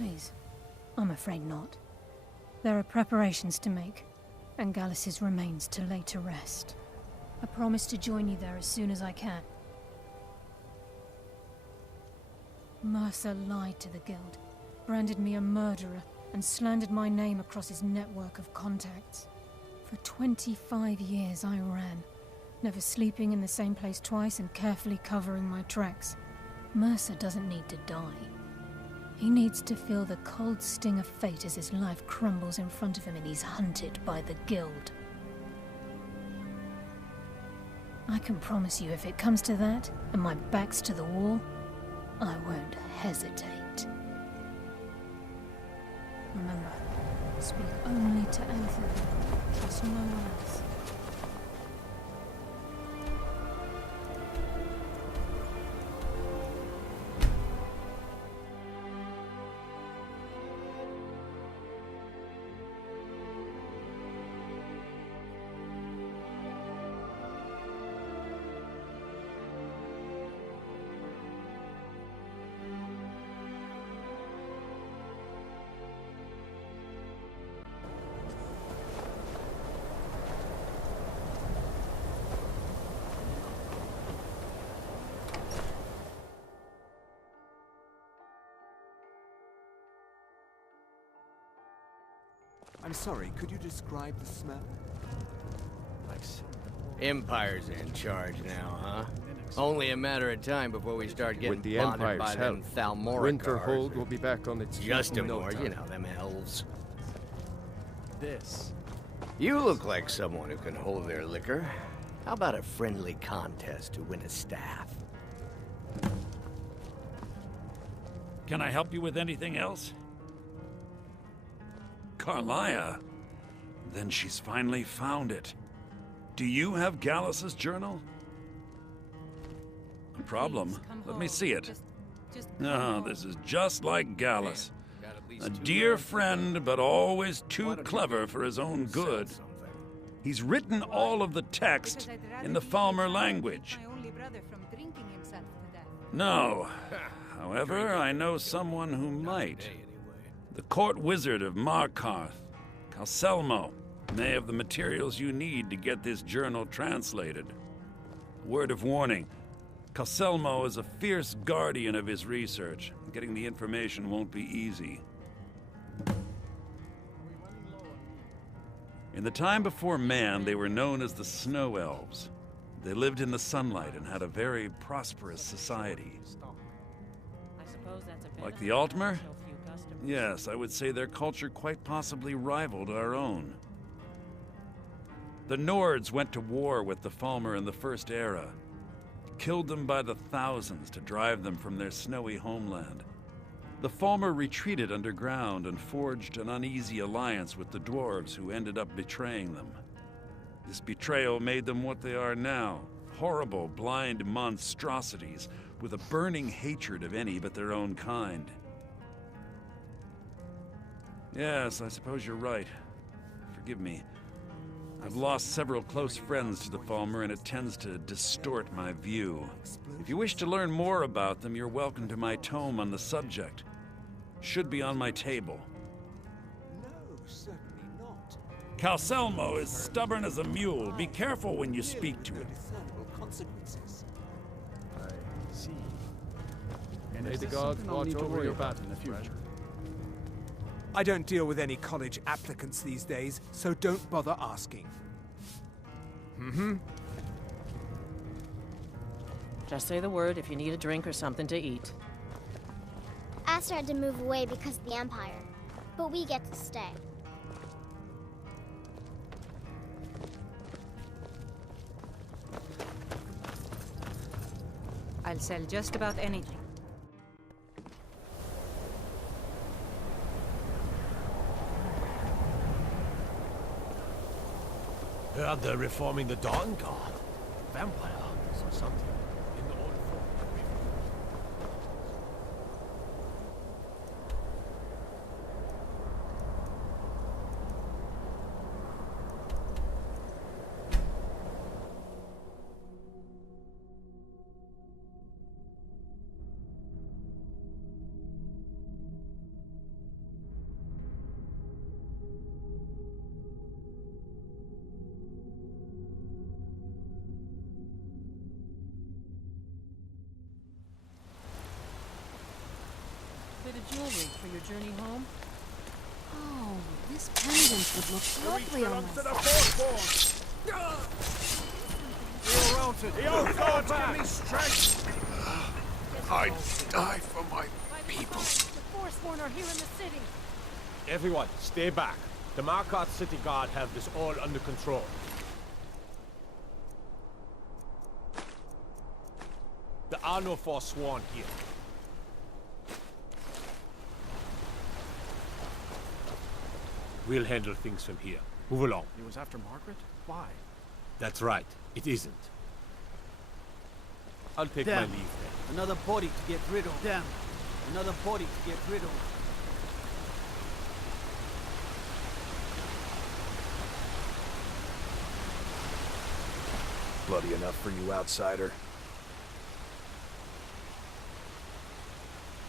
Please. I'm afraid not. There are preparations to make, and Gallus' remains to lay to rest. I promise to join you there as soon as I can. Mercer lied to the Guild, branded me a murderer, and slandered my name across his network of contacts. For 25 years I ran, never sleeping in the same place twice and carefully covering my tracks. Mercer doesn't need to die. He needs to feel the cold sting of fate as his life crumbles in front of him and he's hunted by the Guild. I can promise you if it comes to that, and my back's to the wall, I won't hesitate. Remember, speak only to Anthony. Trust no one else. I'm sorry, could you describe the smell? Empire's in charge now, huh? Only a matter of time before we start getting With the bonded Empire's by them help, Thalmora Winterhold cars. will be back on its feet Just in a no more, time. you know, them elves. This. You look like someone who can hold their liquor. How about a friendly contest to win a staff? Can I help you with anything else? Carlia? Then she's finally found it. Do you have Gallus's journal? A problem? Let me see it. No, this is just like Gallus. A dear friend, but always too clever for his own good. He's written all of the text in the Falmer language. No. However, I know someone who might. The court wizard of Markarth, Calselmo, may have the materials you need to get this journal translated. Word of warning, Calselmo is a fierce guardian of his research. Getting the information won't be easy. In the time before man, they were known as the Snow Elves. They lived in the sunlight and had a very prosperous society. Like the Altmer? Yes, I would say their culture quite possibly rivaled our own. The Nords went to war with the Falmer in the First Era, killed them by the thousands to drive them from their snowy homeland. The Falmer retreated underground and forged an uneasy alliance with the dwarves who ended up betraying them. This betrayal made them what they are now, horrible, blind monstrosities with a burning hatred of any but their own kind. Yes, I suppose you're right. Forgive me. I've lost several close friends to the Falmer, and it tends to distort my view. If you wish to learn more about them, you're welcome to my tome on the subject. Should be on my table. No, certainly not. Calselmo is stubborn as a mule. Be careful when you speak to him. Discernible consequences. I see. May the gods watch over your battle in the future. I don't deal with any college applicants these days, so don't bother asking. Just say the word if you need a drink or something to eat. Aster had to move away because of the Empire, but we get to stay. I'll sell just about anything. Heard they're reforming the Dawn Guard. Vampire hunters or something. In the old form. jewelry for your journey home? Oh, this pendant would look lovely on my I die for my people. The Forsworn are here in the city. Everyone, stay back. The Markarth City Guard have this all under control. There are no Forsworn here. We'll handle things from here. Move along. He was after Margaret? Why? That's right. It isn't. I'll take my leave then. Another body to get rid of. Damn. Another body to get rid of. Bloody enough for you, outsider?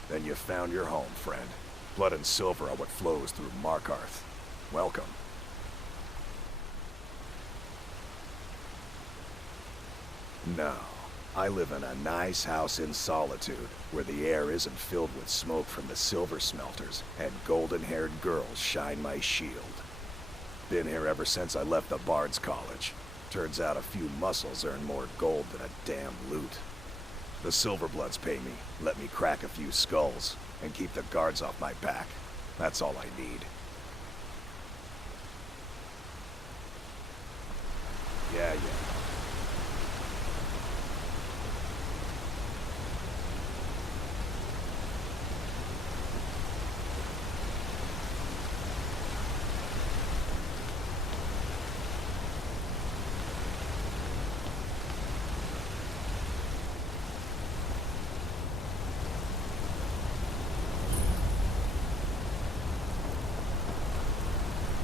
Then you found your home, friend. Blood and silver are what flows through Markarth. Welcome. No. I live in a nice house in solitude, where the air isn't filled with smoke from the silver smelters, and golden-haired girls shine my shield. Been here ever since I left the Bard's College. Turns out a few muscles earn more gold than a damn loot. The Silverbloods pay me, let me crack a few skulls, and keep the guards off my back. That's all I need. Yeah.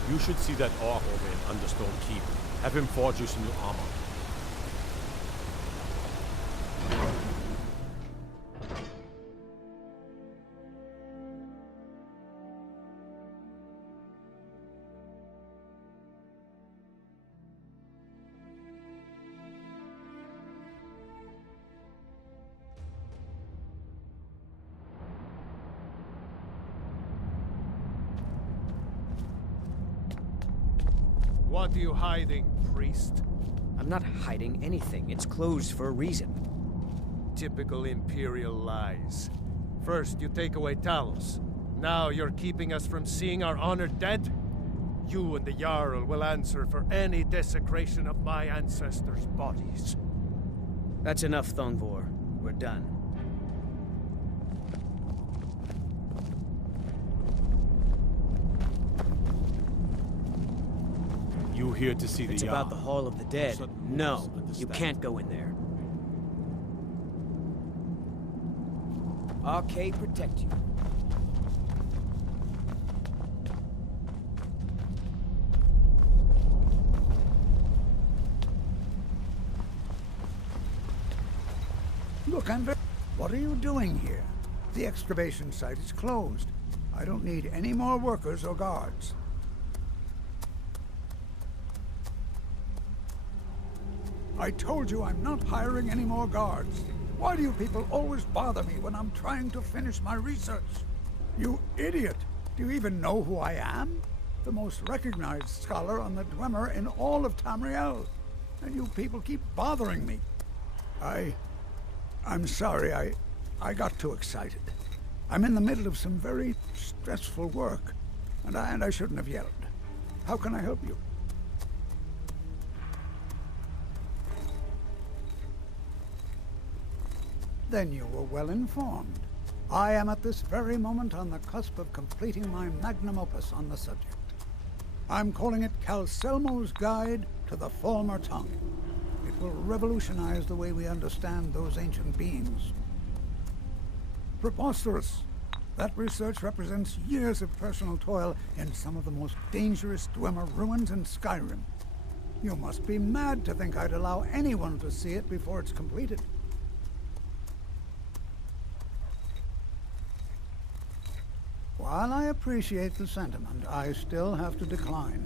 You should see that orc over in Understone Keep. Have him forge you some new armor. What are you hiding, priest? I'm not hiding anything. It's closed for a reason. Typical Imperial lies. First, you take away Talos. Now you're keeping us from seeing our honored dead? You and the Jarl will answer for any desecration of my ancestors' bodies. That's enough, Thongvor. We're done. You here to see It's the about the Hall of the Dead. No, you understand. can't go in there. Arcade protect you. Look, what are you doing here? The excavation site is closed. I don't need any more workers or guards. I told you I'm not hiring any more guards. Why do you people always bother me when I'm trying to finish my research? You idiot! Do you even know who I am? The most recognized scholar on the Dremora in all of Tamriel. And you people keep bothering me. I'm sorry, I got too excited. I'm in the middle of some very stressful work, and I shouldn't have yelled. How can I help you? Then you were well informed. I am at this very moment on the cusp of completing my magnum opus on the subject. I'm calling it Calcelmo's Guide to the Falmer Tongue. It will revolutionize the way we understand those ancient beings. Preposterous! That research represents years of personal toil in some of the most dangerous Dwemer ruins in Skyrim. You must be mad to think I'd allow anyone to see it before it's completed. While I appreciate the sentiment, I still have to decline.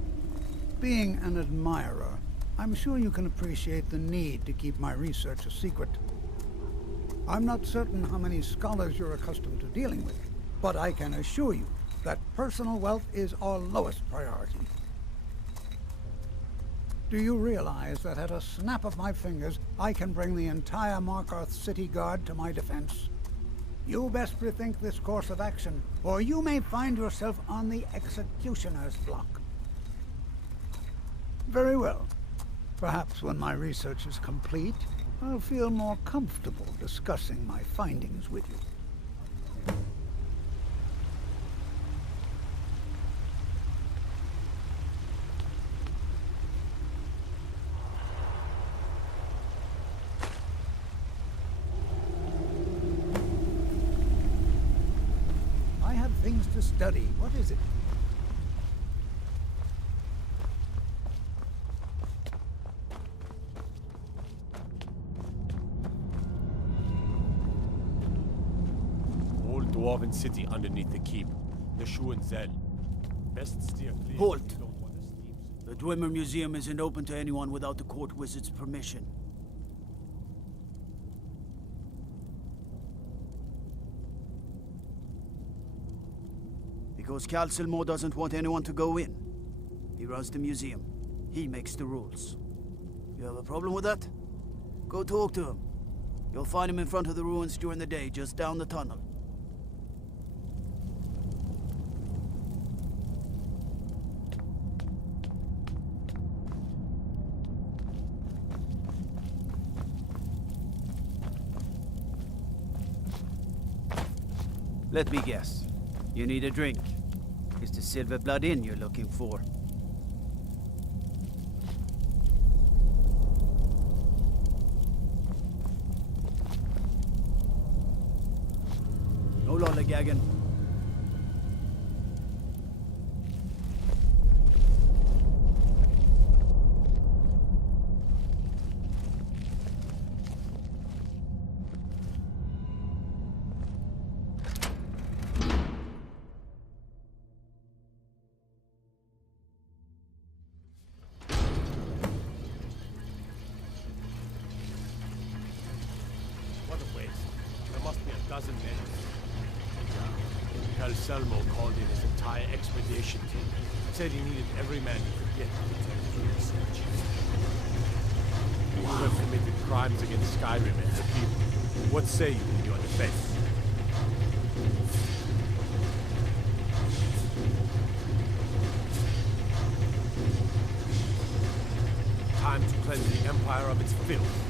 Being an admirer, I'm sure you can appreciate the need to keep my research a secret. I'm not certain how many scholars you're accustomed to dealing with, But I can assure you that personal wealth is our lowest priority. Do you realize that at a snap of my fingers, I can bring the entire Markarth City Guard to my defense? You best rethink this course of action, or you may find yourself on the executioner's block. Very well. Perhaps when my research is complete, I'll feel more comfortable discussing my findings with you. I have things to study. What is it? Dwarven city underneath the keep. The Shu and Zell. Best steer clear. Halt! The Dwemer Museum isn't open to anyone without the court wizard's permission. Because Cal Silmo doesn't want anyone to go in. He runs the museum. He makes the rules. You have a problem with that? Go talk to him. You'll find him in front of the ruins during the day, just down the tunnel. Let me guess. You need a drink. It's the Silver Blood Inn you're looking for. No lollygagging. Dozen men. Cal Selmo called in his entire expedition team. Said he needed every man he could get to protect the research. You have committed crimes against Skyrim and the people. What say you in your defense? Time to cleanse the Empire of its filth.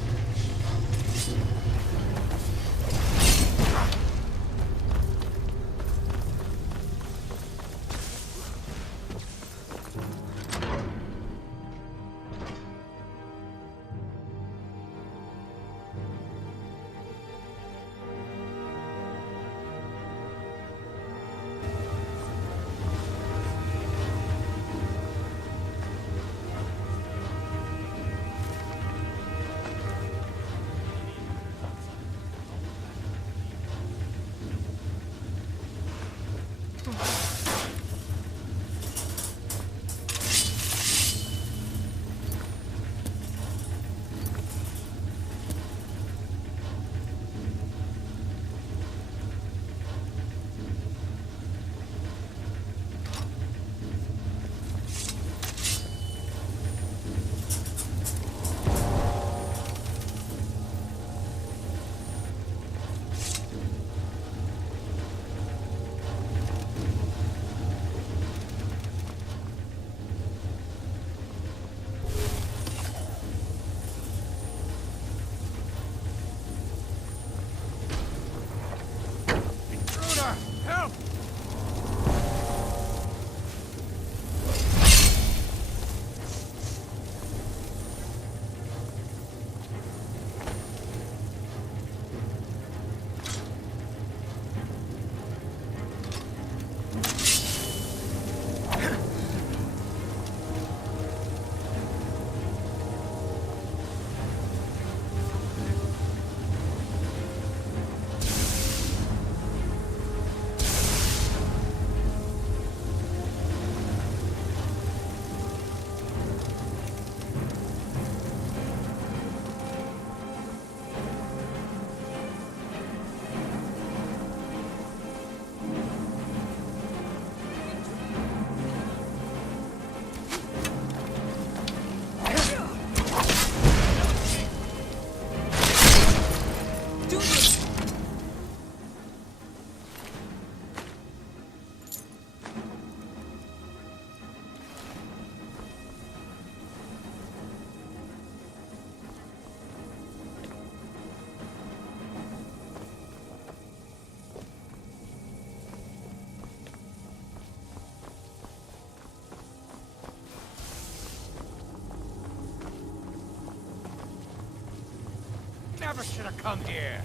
Never should have come here.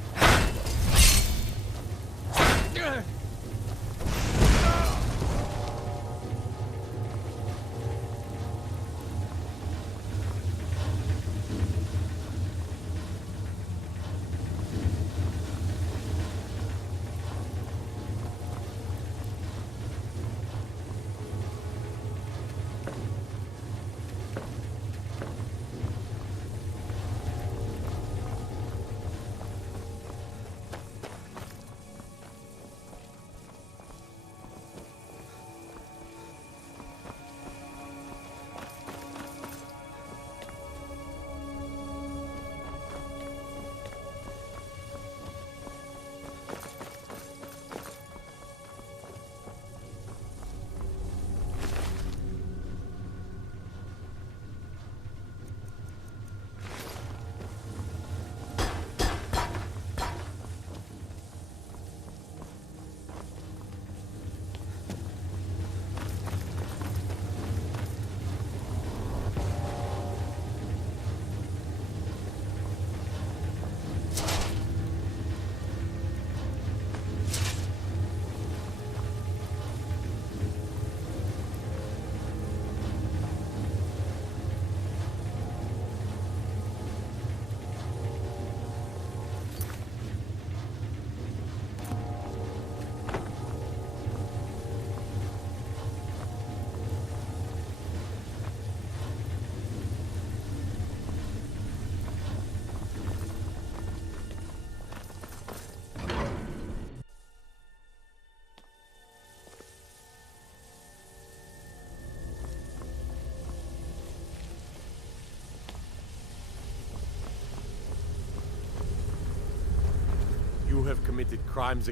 You have committed crimes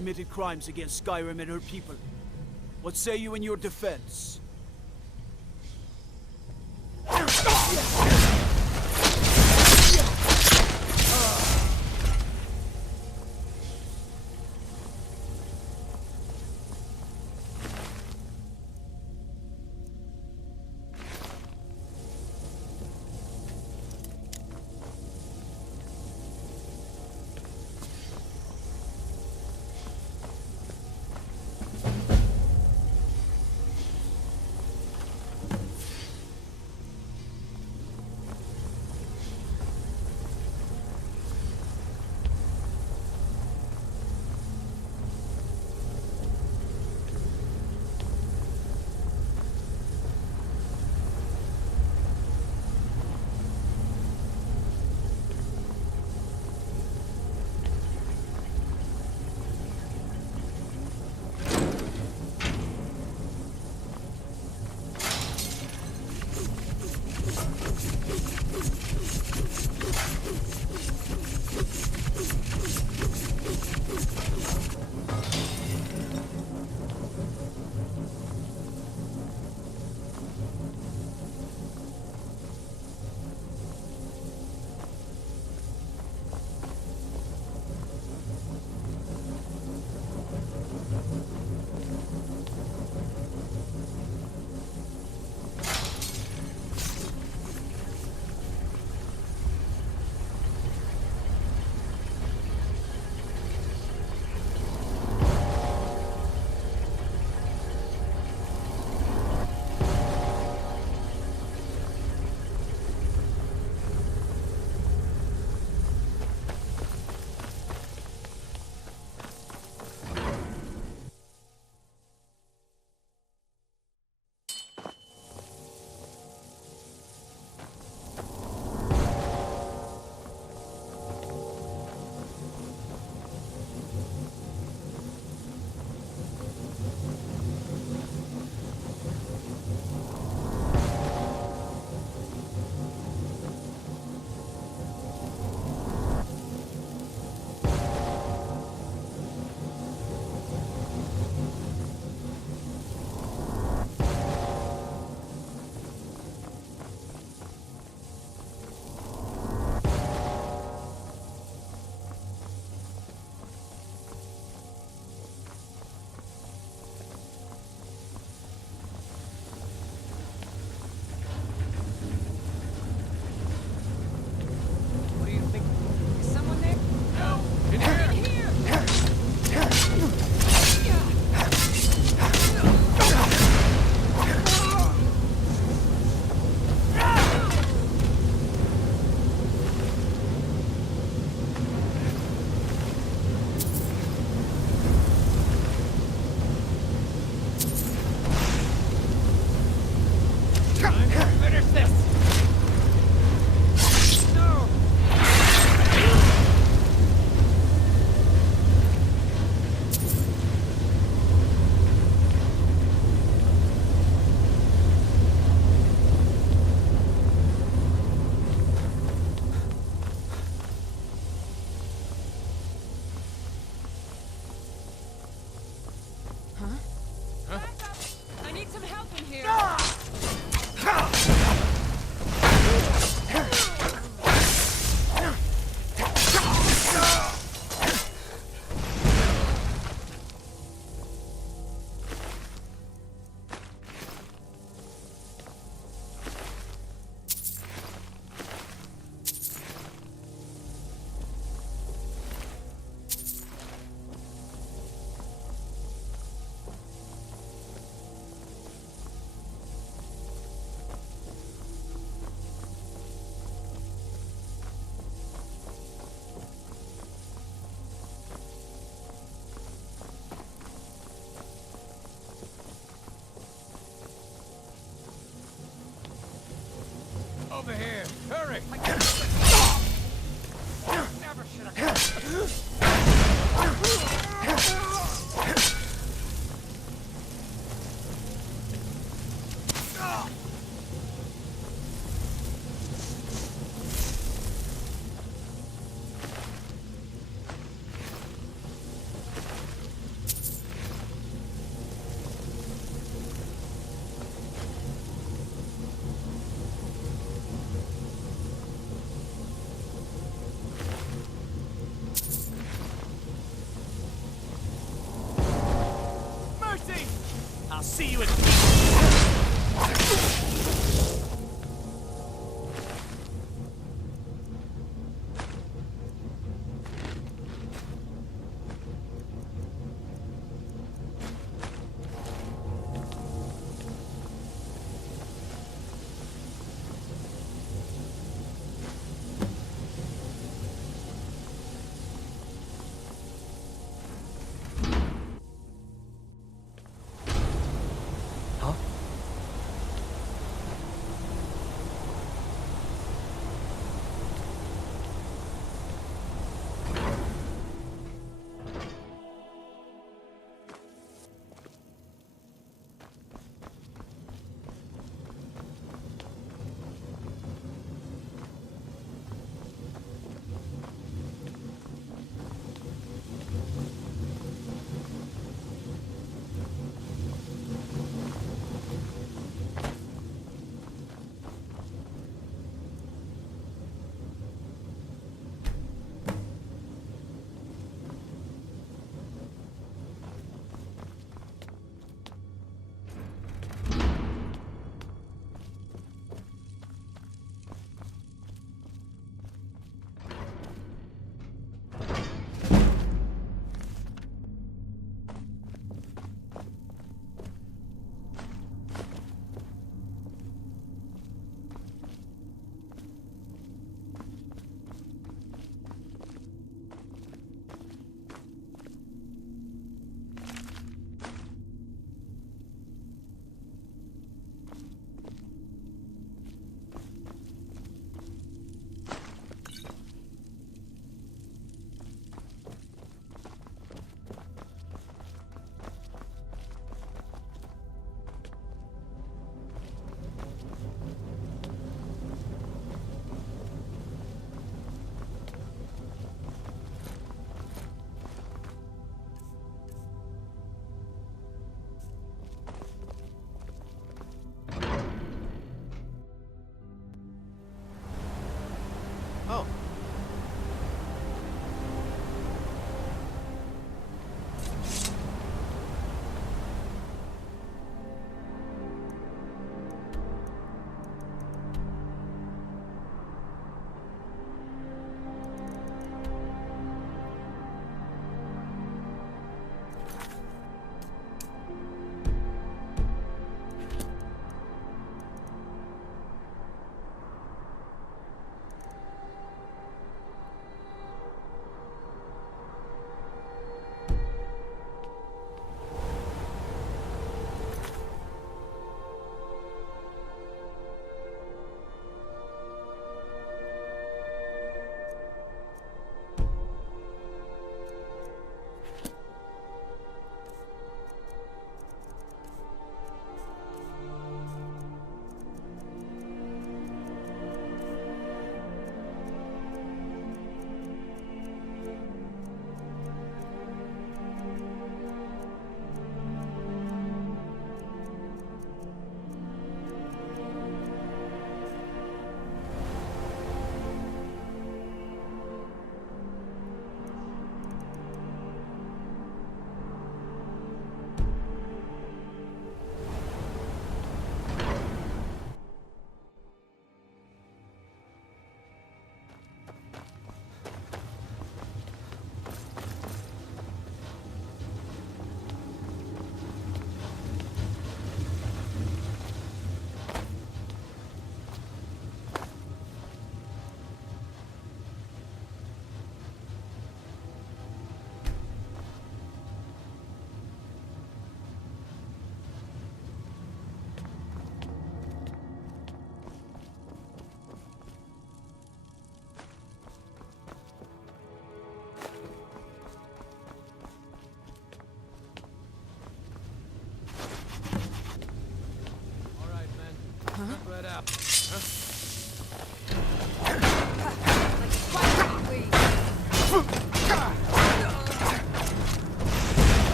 committed crimes against Skyrim and her people. What say you in your defense? I'll see you in...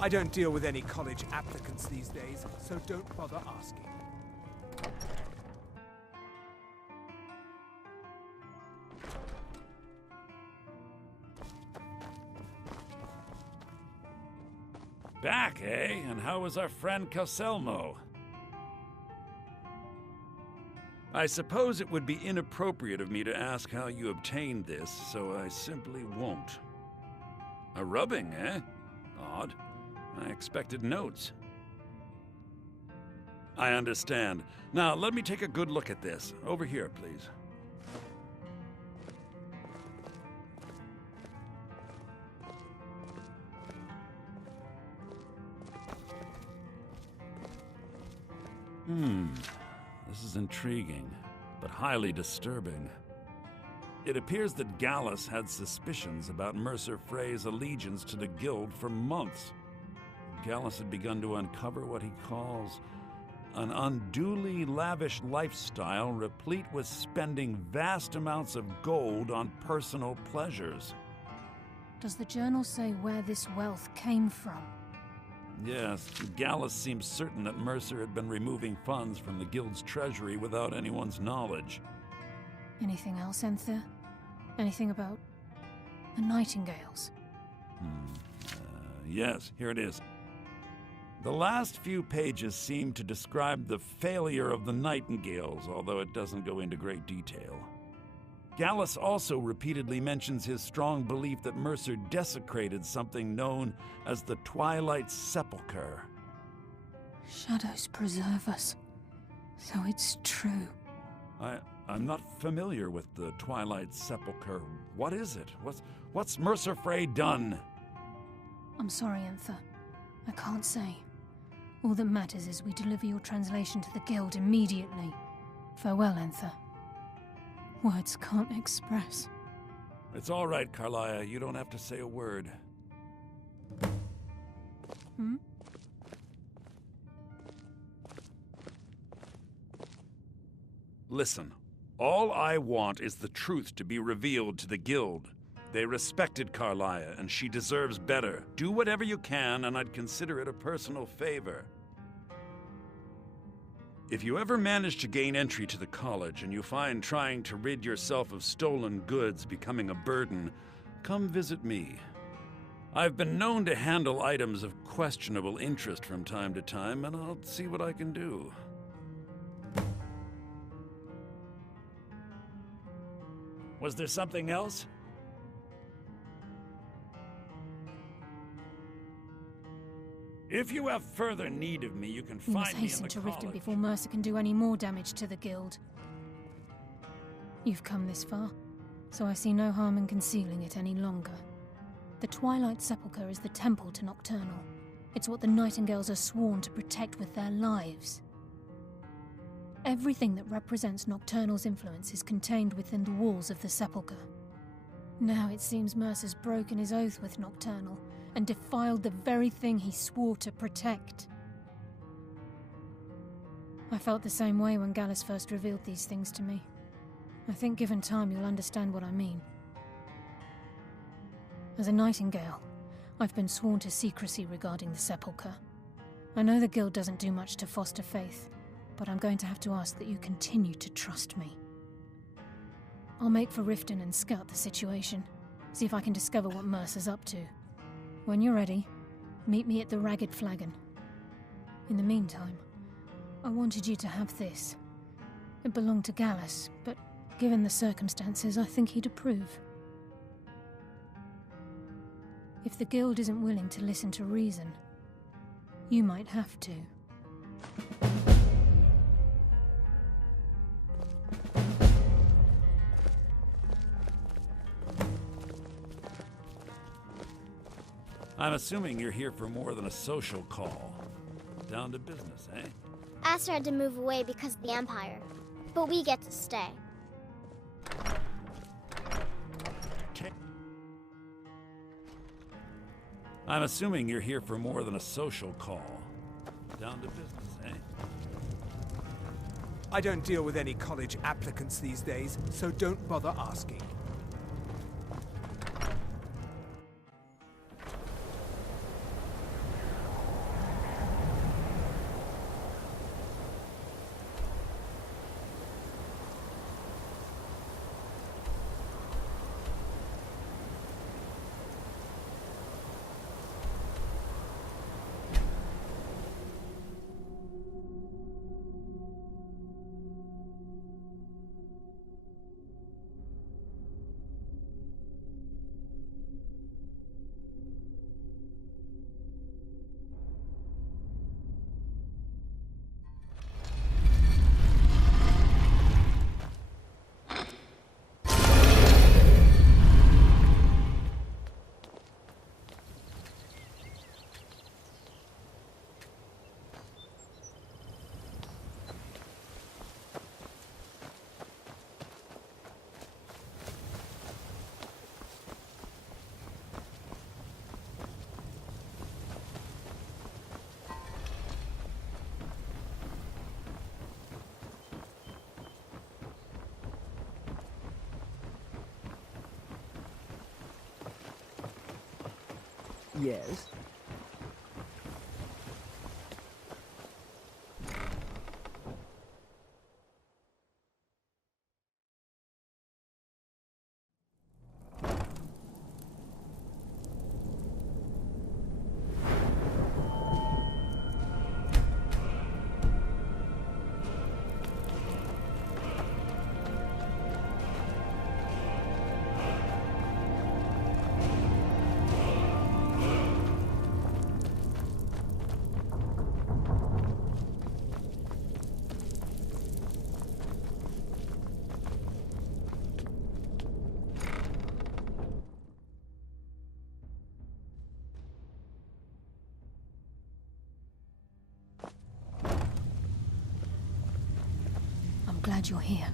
I don't deal with any college applicants these days, so don't bother asking. Back, eh? And how was our friend Calselmo? I suppose it would be inappropriate of me to ask how you obtained this, so I simply won't. A rubbing, eh? Odd. I expected notes. I understand. Now, let me take a good look at this. Over here, please. This is intriguing, but highly disturbing. It appears that Gallus had suspicions about Mercer Frey's allegiance to the Guild for months. Gallus had begun to uncover what he calls an unduly lavish lifestyle replete with spending vast amounts of gold on personal pleasures. Does the journal say where this wealth came from? Yes, Gallus seems certain that Mercer had been removing funds from the Guild's treasury without anyone's knowledge. Anything else, Enther? Anything about the Nightingales? Yes, here it is. The last few pages seem to describe the failure of the Nightingales, although it doesn't go into great detail. Gallus also repeatedly mentions his strong belief that Mercer desecrated something known as the Twilight Sepulchre. Shadows preserve us. So it's true. I'm not familiar with the Twilight Sepulchre. What is it? What's Mercer Frey done? I'm sorry, Enther. I can't say. All that matters is we deliver your translation to the guild immediately. Farewell, Enther. Words can't express. It's all right, Carlia. You don't have to say a word. Hmm? Listen, all I want is the truth to be revealed to the guild. They respected Carlia, and she deserves better. Do whatever you can, and I'd consider it a personal favor. If you ever manage to gain entry to the college and you find trying to rid yourself of stolen goods becoming a burden, come visit me. I've been known to handle items of questionable interest from time to time, and I'll see what I can do. Was there something else? If you have further need of me, you can We find must me in hasten the to college. Riften before Mercer can do any more damage to the guild. You've come this far, so I see no harm in concealing it any longer. The Twilight Sepulchre is the temple to Nocturnal. It's what the Nightingales are sworn to protect with their lives. Everything that represents Nocturnal's influence is contained within the walls of the Sepulchre. Now it seems Mercer's broken his oath with Nocturnal and defiled the very thing he swore to protect. I felt the same way when Gallus first revealed these things to me. I think given time you'll understand what I mean. As a Nightingale, I've been sworn to secrecy regarding the Sepulchre. I know the Guild doesn't do much to foster faith, but I'm going to have to ask that you continue to trust me. I'll make for Riften and scout the situation, see if I can discover what Mercer's up to. When you're ready, meet me at the Ragged Flagon. In the meantime, I wanted you to have this. It belonged to Gallus, but given the circumstances, I think he'd approve. If the Guild isn't willing to listen to reason, you might have to. I'm assuming you're here for more than a social call. Down to business, eh? Aster had to move away because of the Empire, but we get to stay. I'm assuming you're here for more than a social call. Down to business, eh? I don't deal with any college applicants these days, so don't bother asking. Yes? glad you're here.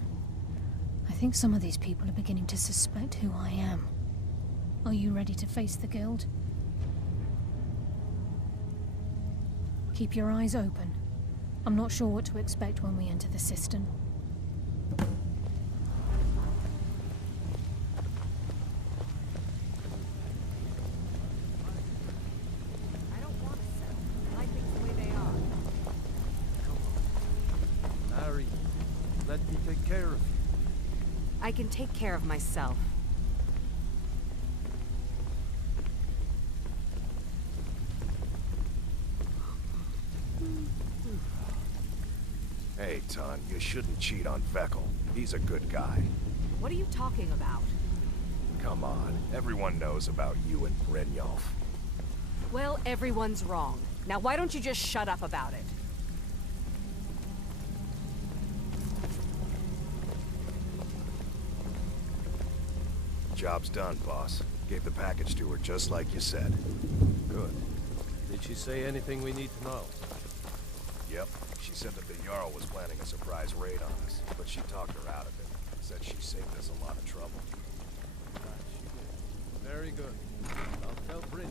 I think some of these people are beginning to suspect who I am. Are you ready to face the Guild? Keep your eyes open. I'm not sure what to expect when we enter the cistern. I can take care of myself. Hey, Ton, you shouldn't cheat on Vekel. He's a good guy. What are you talking about? Come on, everyone knows about you and Brynjolf. Well, everyone's wrong. Now why don't you just shut up about it? Job's done, boss. Gave the package to her just like you said. Good. Did she say anything we need to know? Yep. She said that the Jarl was planning a surprise raid on us, but she talked her out of it. Said she saved us a lot of trouble. Very good. I'll tell Brynjolf.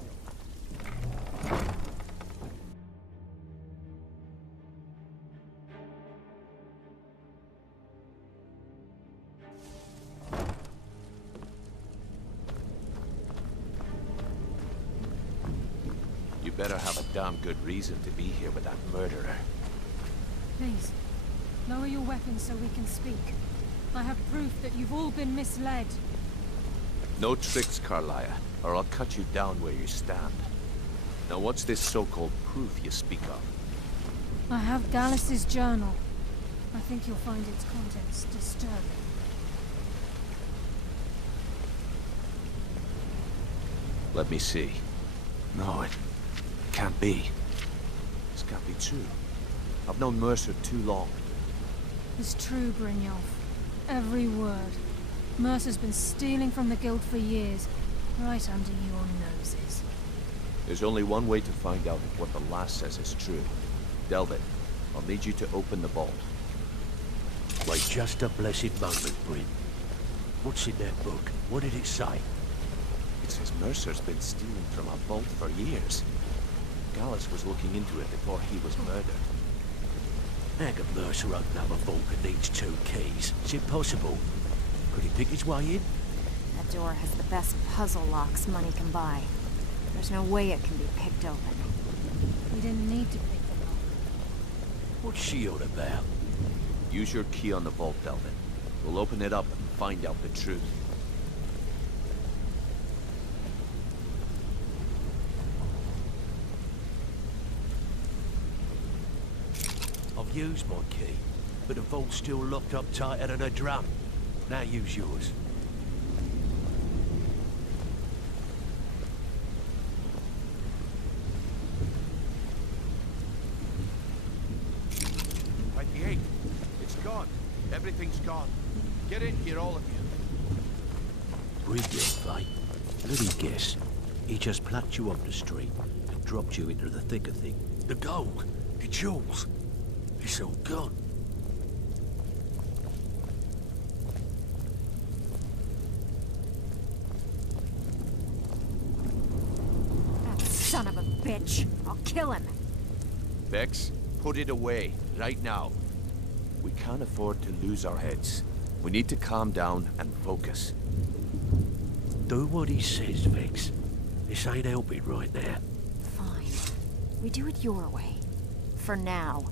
You better have a damn good reason to be here with that murderer. Please, lower your weapons so we can speak. I have proof that you've all been misled. No tricks, Carlia, or I'll cut you down where you stand. Now what's this so-called proof you speak of? I have Gallus's journal. I think you'll find its contents disturbing. Let me see. No, it can't be. This can't be true. I've known Mercer too long. It's true, Brynjolf. Every word. Mercer's been stealing from the Guild for years, right under your noses. There's only one way to find out if what the lass says is true. Delvin, I'll need you to open the vault. Wait just a blessed moment, Bryn. What's in that book? What did it say? It says Mercer's been stealing from our vault for years. Gallus was looking into it before he was murdered. How can Mercer open up a vault that needs 2 keys? Is it possible? Could he pick his way in? That door has the best puzzle locks money can buy. There's no way it can be picked open. We didn't need to pick the lock. What's she on about? Use your key on the vault, Delvin. We'll open it up and find out the truth. I've used my key, but the vault's still locked up tighter than a drum. Now use yours. At the 8th. It's gone. Everything's gone. Get in here, all of you. Brilliant, mate. Let me guess. He just plucked you off the street and dropped you into the thick of things. The gold, the jewels, it's all gone. That son of a bitch! I'll kill him! Vex, put it away, right now. We can't afford to lose our heads. We need to calm down and focus. Do what he says, Vex. This ain't helping right now. Fine. We do it your way. For now.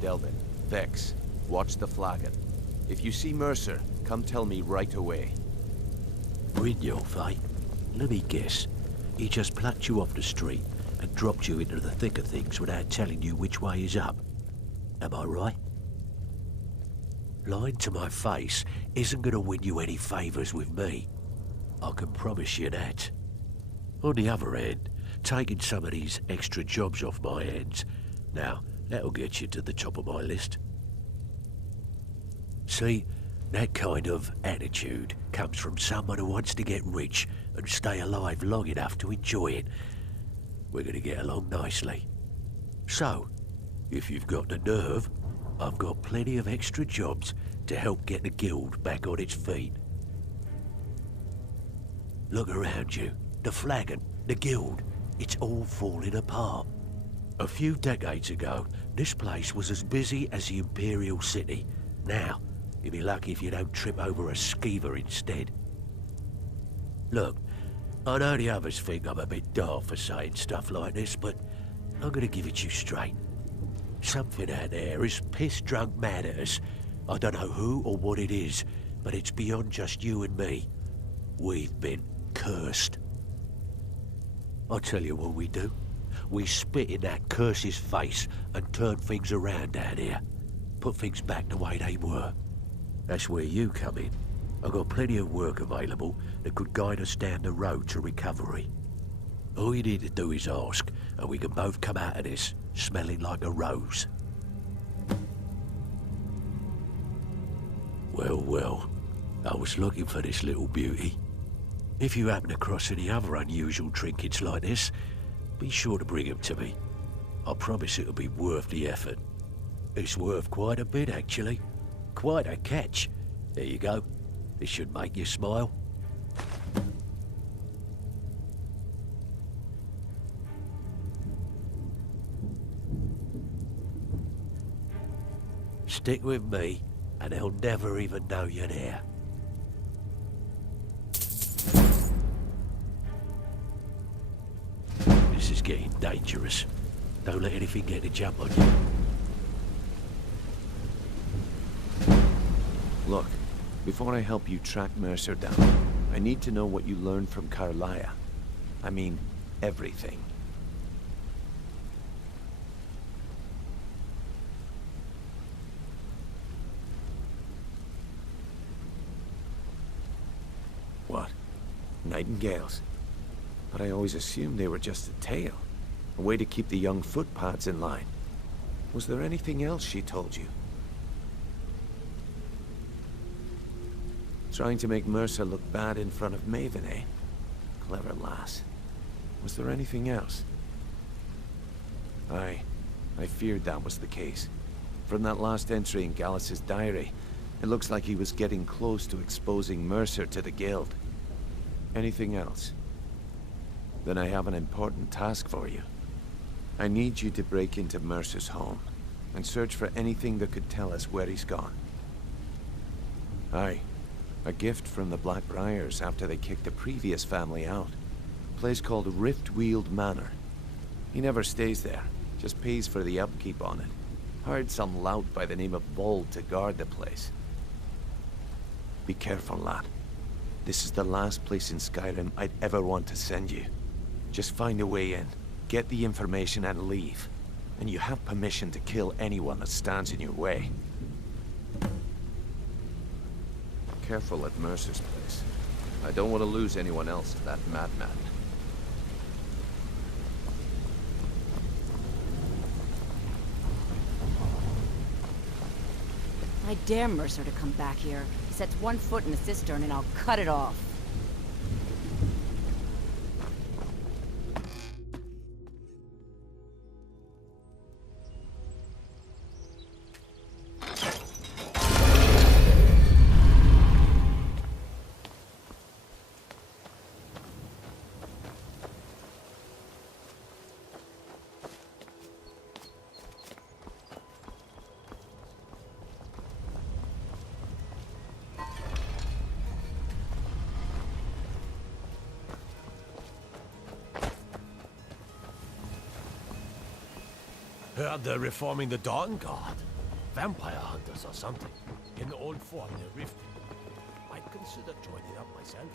Delvin, Vex, watch the flagon. If you see Mercer, come tell me right away. Brynjolf, eh? Let me guess. He just plucked you off the street and dropped you into the thick of things without telling you which way is up. Am I right? Lying to my face isn't going to win you any favours with me. I can promise you that. On the other hand, taking some of these extra jobs off my hands, now, that'll get you to the top of my list. See, that kind of attitude comes from someone who wants to get rich and stay alive long enough to enjoy it. We're going to get along nicely. So, if you've got the nerve, I've got plenty of extra jobs to help get the guild back on its feet. Look around you. The flagon, the guild, it's all falling apart. A few decades ago, this place was as busy as the Imperial City. Now, you'll be lucky if you don't trip over a skeever instead. Look, I know the others think I'm a bit daft for saying stuff like this, but I'm gonna give it you straight. Something out there is piss-drunk mad at us. I don't know who or what it is, but it's beyond just you and me. We've been cursed. I'll tell you what we do. We spit in that curse's face and turn things around down here. Put things back the way they were. That's where you come in. I've got plenty of work available that could guide us down the road to recovery. All you need to do is ask, and we can both come out of this smelling like a rose. Well, well, I was looking for this little beauty. If you happen across any other unusual trinkets like this, be sure to bring them to me. I promise it'll be worth the effort. It's worth quite a bit, actually. Quite a catch. There you go. This should make you smile. Stick with me, and they'll never even know you're there. This is getting dangerous. Don't let anything get a jump on you. Look, before I help you track Mercer down, I need to know what you learned from Carlia. I mean, everything. What? Nightingales? But I always assumed they were just a tale. A way to keep the young footpads in line. Was there anything else she told you? Trying to make Mercer look bad in front of Maven, eh? Clever lass. Was there anything else? I feared that was the case. From that last entry in Gallus's diary, it looks like he was getting close to exposing Mercer to the guild. Anything else? Then I have an important task for you. I need you to break into Mercer's home and search for anything that could tell us where he's gone. Aye. A gift from the Blackbriars after they kicked the previous family out. A place called Riftweald Manor. He never stays there, just pays for the upkeep on it. Hired some lout by the name of Vold to guard the place. Be careful, lad. This is the last place in Skyrim I'd ever want to send you. Just find a way in, get the information and leave. And you have permission to kill anyone that stands in your way. Careful at Mercer's place. I don't want to lose anyone else to that madman. I dare Mercer to come back here. He sets one foot in the cistern and I'll cut it off. Heard they're reforming the Dawn Guard. Vampire hunters or something. In the old form they're rifted. Might consider joining up myself.